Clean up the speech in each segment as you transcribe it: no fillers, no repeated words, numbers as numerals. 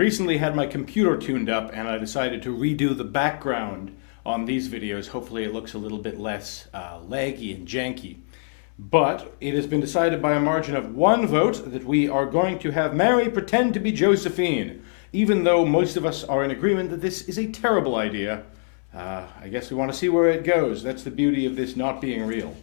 recently had my computer tuned up and I decided to redo the background on these videos. Hopefully it looks a little bit less laggy and janky. But it has been decided by a margin of 1 vote that we are going to have Mary pretend to be Josephine, even though most of us are in agreement that this is a terrible idea. I guess we want to see where it goes. That's the beauty of this not being real.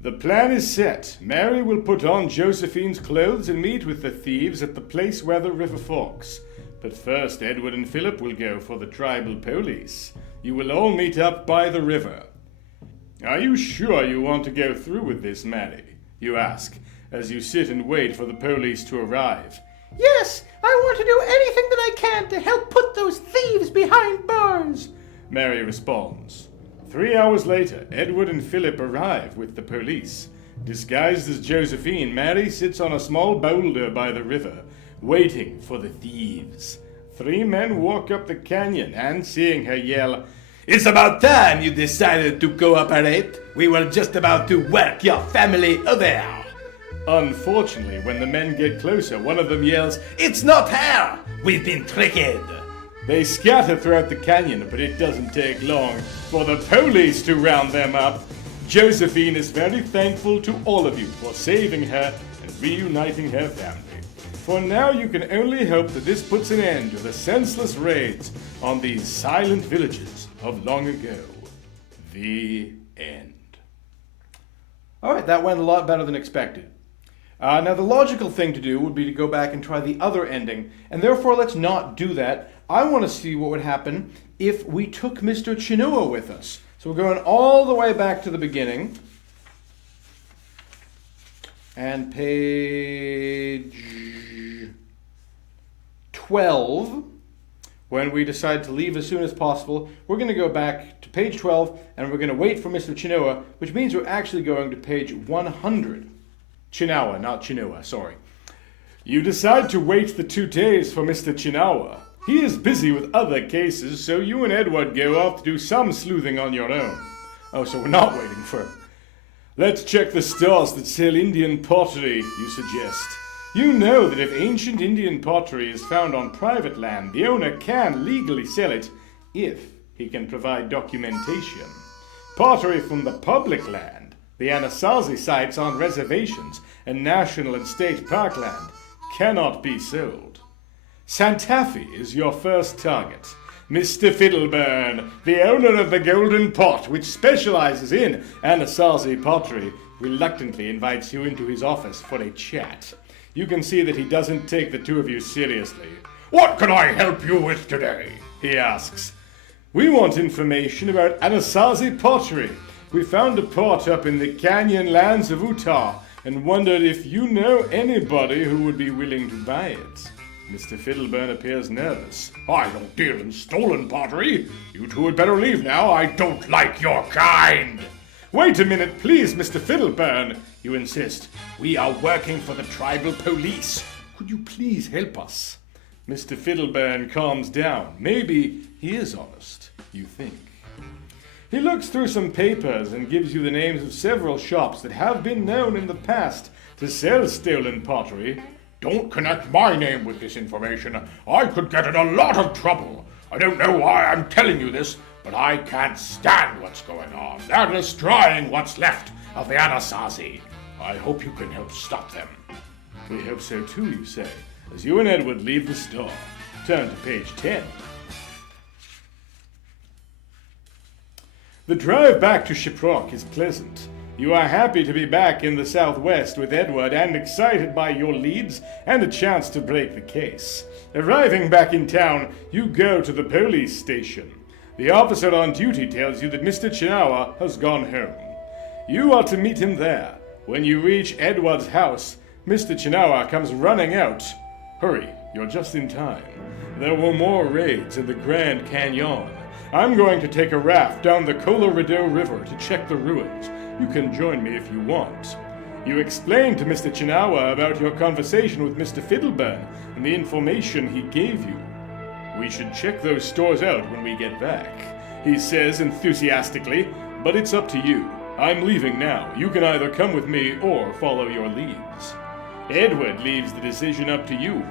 The plan is set. Mary will put on Josephine's clothes and meet with the thieves at the place where the river forks. But first, Edward and Philip will go for the tribal police. You will all meet up by the river. Are you sure you want to go through with this, Mary? You ask, as you sit and wait for the police to arrive. Yes, I want to do anything that I can to help put those thieves behind bars, Mary responds. 3 hours later, Edward and Philip arrive with the police. Disguised as Josephine, Mary sits on a small boulder by the river, waiting for the thieves. 3 men walk up the canyon and, seeing her, yell, "It's about time you decided to cooperate. We were just about to work your family over." Unfortunately, when the men get closer, one of them yells, "It's not her! We've been tricked!" They scatter throughout the canyon, but it doesn't take long for the police to round them up. Josephine is very thankful to all of you for saving her and reuniting her family. For now, you can only hope that this puts an end to the senseless raids on these silent villages of long ago. The end. All right, that went a lot better than expected. Now, the logical thing to do would be to go back and try the other ending, and therefore let's not do that. I want to see what would happen if we took Mr. Chinua with us. So we're going all the way back to the beginning. And page 12, when we decide to leave as soon as possible, we're going to go back to page 12, and we're going to wait for Mr. Chinua, which means we're actually going to page 100. Chinawa, not Chinua, sorry. You decide to wait the 2 days for Mr. Chinawa. He is busy with other cases, so you and Edward go off to do some sleuthing on your own. Oh, so we're not waiting for him. Let's check the stores that sell Indian pottery, you suggest. You know that if ancient Indian pottery is found on private land, the owner can legally sell it if he can provide documentation. Pottery from the public land, the Anasazi sites on reservations and national and state parkland, cannot be sold. Santa Fe is your first target. Mr. Fiddleburn, the owner of the Golden Pot, which specializes in Anasazi pottery, reluctantly invites you into his office for a chat. You can see that he doesn't take the two of you seriously. "What can I help you with today?" he asks. "We want information about Anasazi pottery. We found a pot up in the canyon lands of Utah and wondered if you know anybody who would be willing to buy it." Mr. Fiddleburn appears nervous. "I don't deal in stolen pottery. You two had better leave now. I don't like your kind." "Wait a minute, please, Mr. Fiddleburn," you insist. "We are working for the tribal police. Could you please help us?" Mr. Fiddleburn calms down. Maybe he is honest, you think. He looks through some papers and gives you the names of several shops that have been known in the past to sell stolen pottery. "Don't connect my name with this information. I could get in a lot of trouble. I don't know why I'm telling you this, but I can't stand what's going on. They're destroying what's left of the Anasazi. I hope you can help stop them." We hope so too, you say, as you and Edward leave the store. Turn to page 10. The drive back to Shiprock is pleasant. You are happy to be back in the Southwest with Edward and excited by your leads and a chance to break the case. Arriving back in town, you go to the police station. The officer on duty tells you that Mr. Chinawa has gone home. You are to meet him there. When you reach Edward's house, Mr. Chinawa comes running out. Hurry, you're just in time. There were more raids in the Grand Canyon. I'm going to take a raft down the Colorado River to check the ruins. You can join me if you want. You explain to Mr. Chinawa about your conversation with Mr. Fiddleburn and the information he gave you. "We should check those stores out when we get back," he says enthusiastically, "but it's up to you. I'm leaving now. You can either come with me or follow your leads." Edward leaves the decision up to you.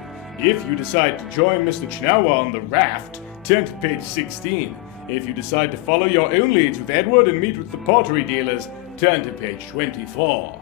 If you decide to join Mr. Chinawa on the raft, turn to page 16. If you decide to follow your own leads with Edward and meet with the pottery dealers, turn to page 24.